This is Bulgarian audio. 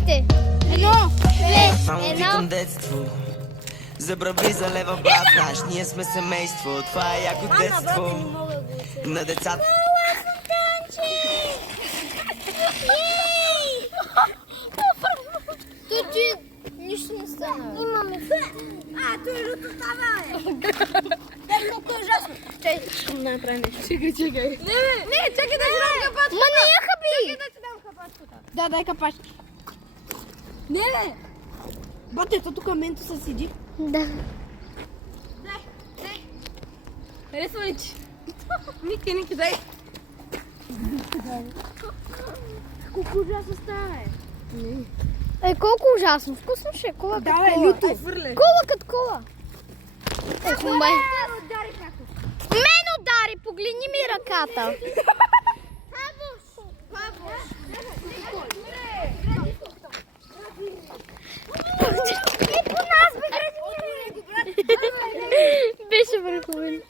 Давайте! Едно, две, Само викам детство. Забрави залева брат наш, ние сме семейство. Това е яко детство на децата. Той ти нищо не стана. Имаме. Той Руто става, Това е много ужасно. Чай, искам да направя нещо. Чакай. Не, чакай да си дам капачката. Ма не я хаби! Да ти дам капачката. Да, дай капачки. Не. Бате, ето тук менто се седи. Да. Харесва ли ти? Ники, дай. Колко ужасно става, Колко ужасно. Вкусно ще е. Кола като Да, кола. люто. Кола като кола. Май. Мен удари, погледни ми ръката. И по нас бе, беше върху мен.